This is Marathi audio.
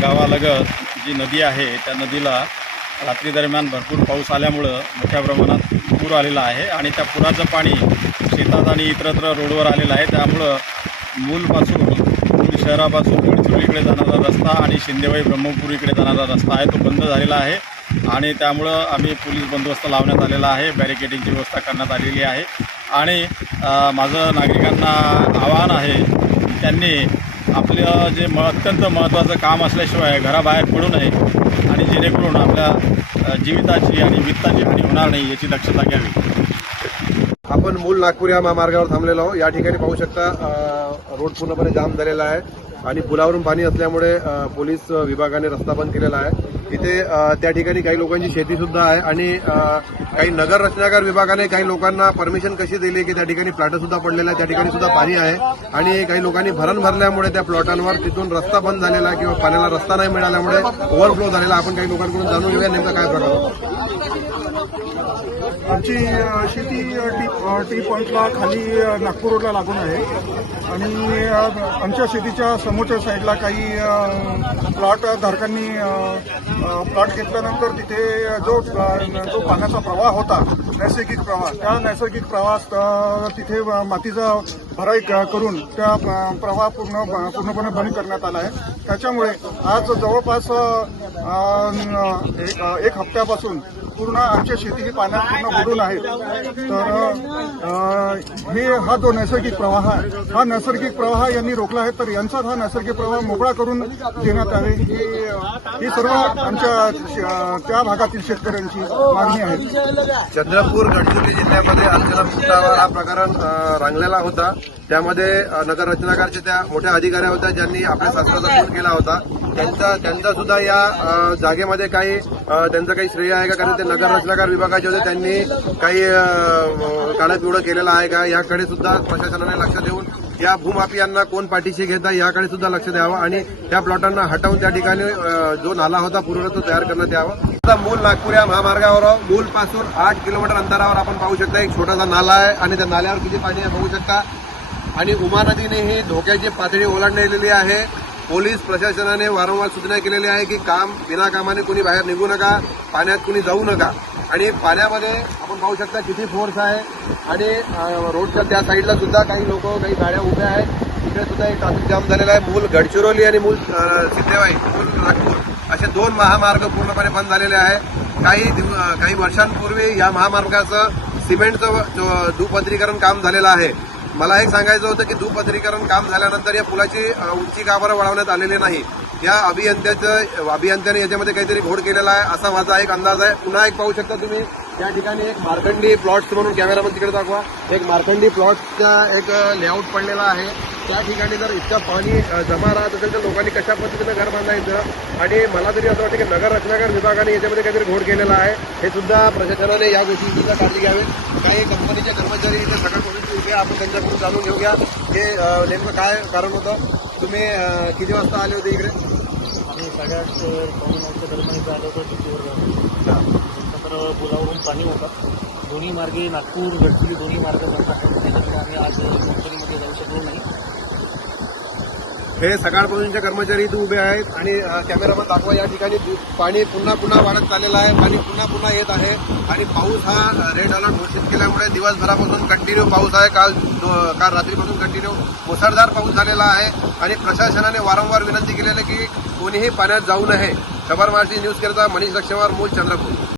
गावालगत जी नदी आहे त्या नदीला रात्री दरम्यान भरपूर पाऊस आल्यामुळं मोठ्या प्रमाणात पूर आलेला आहे आणि त्या पुराचं पाणी शेतात आणि इतरत्र रोडवर आलेलं आहे. त्यामुळं मूलपासून मूल शहरापासून गडचिरोलीकडे जाणारा रस्ता आणि शिंदेवाई ब्रह्मपूर इकडे जाणारा रस्ता आहे तो बंद झालेला आहे. आणि त्यामुळं आम्ही पोलीस बंदोबस्त लावण्यात आलेला आहे बॅरिकेडिंगची व्यवस्था करण्यात आलेली आहे. आणि माझं नागरिकांना आवाहन आहे त्यांनी आपलं जे म अत्यंत महत्त्वाचं काम असल्याशिवाय घराबाहेर पडू नये आणि जेणेकरून आपल्या जीविताची आणि वित्ताची हानी होणार नाही याची दक्षता घ्यावी. आपण मूल नागपूर या महामार्गावर थांबलेलो आहोत. या ठिकाणी पाहू शकता रोड पूर्णपणे जाम झालेला आहे आणि पुलावरून पाणी असल्यामुळे पोलीस विभागाने रस्ता बंद केलेला आहे. इथे त्या ठिकाणी काही लोकांची शेती सुद्धा आहे आणि काही नगर रचनाकार विभागाने काही लोकांना परमिशन कशी दिली की त्या ठिकाणी प्लॉट सुद्धा पडलेला आहे त्या ठिकाणी सुद्धा पाणी आहे आणि काही लोकांनी भरण भरल्यामुळे त्या प्लॉटांवर तिथून रस्ता बंद झालेला आहे किंवा पाण्याला रस्ता नाही मिळाल्यामुळे ओव्हरफ्लो झालेला आपण काही लोकांकडून जाणून घेऊया नेमका काय प्रकार आमची शेती अ, टी पॉईंटला खाली नागपूर रोडला लागून आहे. आणि आमच्या शेतीच्या समोरच्या साईडला काही प्लॉट धारकांनी प्लॉट घेतल्यानंतर तिथे जो जो पाण्याचा प्रवाह होता नैसर्गिक प्रवाह त्या नैसर्गिक प्रवास तिथे मातीचा भराई क- करून त्या प्रवाह पूर्ण पूर्णपणे बंद करण्यात आला आहे. त्याच्यामुळे आज जवळपास एक एक हप्त्यापासून पूर्ण आमच्या शेतीची पाण्यात पूर्ण बुडून आहेत. तर हे हा जो नैसर्गिक प्रवाह आहे हा नैसर्गिक प्रवाह यांनी रोखला आहे तर यांचाच हा नैसर्गिक प्रवाह मोकळा करून देण्यात आले. ही ही सर्व आमच्या त्या भागातील शेतकऱ्यांची मागणी आहे. चंद्रपूर गडचिरोली जिल्ह्यामध्ये असलेला मुक्तावार हा प्रकरण रांगलेला होता. त्यामध्ये नगररचनाकारच्या नगर त्या मोठ्या अधिकाऱ्या होत्या ज्यांनी आपल्या शास्त्राचा फोन केला होता. त्यांचा त्यांचा सुद्धा या जागेमध्ये काही त्यांचं काही श्रेय आहे का? कारण ते नगर रचनाकार विभागाचे होते. त्यांनी काही काळं पिवळं केलेलं आहे का? याकडे सुद्धा प्रशासनाने लक्ष देऊन या भूमाफियांना कोण पाठीशी घेता याकडे सुद्धा लक्ष द्यावं आणि त्या प्लॉटांना हटवून त्या ठिकाणी जो नाला होता पूर्ण तो तयार करण्यात यावा. आता मूल नागपूर या महामार्गावर मूल पासून आठ किलोमीटर अंतरावर आपण पाहू शकता एक छोटासा नाला आहे आणि त्या नाल्यावर किती पाणी आहे बघू शकता. आणि उमा नदीने ही धोक्याची पातळी ओलांडलेली आहे. पोलीस प्रशासनाने वारंवार सूचना केलेली आहे की काम विनाकामाने कुणी बाहेर निघू नका पाण्यात कुणी जाऊ नका. आणि पाण्यामध्ये आपण पाहू शकता किती फोर्स आहे. आणि रोडच्या त्या साईडला सुद्धा काही लोक काही गाड्या उभ्या आहेत. तिकडे सुद्धा एक ट्राफिक जाम झालेला आहे. मूल गडचिरोली आणि मूल सिद्धेवाई मूल नागपूर असे दोन महामार्ग पूर्णपणे बंद झालेले आहे. काही दिव- काही वर्षांपूर्वी या महामार्गाचं सिमेंटचं ज- दुपत्रीकरण काम झालेलं आहे. मला एक सांगायचं होतं की दुपत्रीकरण काम झाल्यानंतर या पुलाची उंची का बरं वाढवण्यात आलेली नाही? या अभियंत्याचं अभियंत्याने याच्यामध्ये काहीतरी घोड केलेला आहे असा माझा एक अंदाज आहे. पुन्हा एक पाहू शकता तुम्ही. या ठिकाणी एक मार्कंडी प्लॉट्स म्हणून कॅमेरामन तिकडे दाखवा. एक मार्कंडी प्लॉटचा एक लेआउट पडलेला आहे. त्या ठिकाणी जर इतकं पाणी जमा राहत असेल तर लोकांनी कशा पद्धतीनं घर बांधायचं? आणि मला तरी असं वाटतं की नगर रचनाकार विभागाने याच्यामध्ये काहीतरी घोड केलेला आहे. हे सुद्धा प्रशासनाने या गोष्टीची सुद्धा काळजी घ्यावी. काही कंपनीचे कर्मचारी इथे सकाळपासून उभे आहे. आपण त्यांच्याकडून जाणून घेऊया. हे नेमकं काय कारण होतं? तुम्ही किती वाजता आले होते इकडे? आम्ही साडेआठ ते पावणे नऊच्या दरम्यान आलो होतो पुलावरून पाणी होतं. दोन्ही मार्गे नागपूर गडचिरोली दोन्ही मार्ग बंद आहेत त्याच्यामुळे आम्ही आज कंपनीमध्ये जाऊ शकलो नाही. हे सकाळपासूनचे कर्मचारी इथे उभे आहेत आणि कॅमेरामध्ये कॅमेरामन दाखवा या ठिकाणी. पाणी पुन्हा पुन्हा वाढत चाललेलं आहे पाणी पुन्हा पुन्हा येत आहे. आणि पाऊस हा रेड अलर्ट घोषित केल्यामुळे दिवसभरापासून कंटिन्यू पाऊस आहे. काल काल रात्रीपासून कंटिन्यू मुसळधार पाऊस झालेला आहे. आणि प्रशासनाने वारंवार विनंती केलेली की कोणीही पाण्यात जाऊ नये. खबर महाराष्ट्र न्यूज करता मनीष लक्ष्मण मूल चंद्रपूर.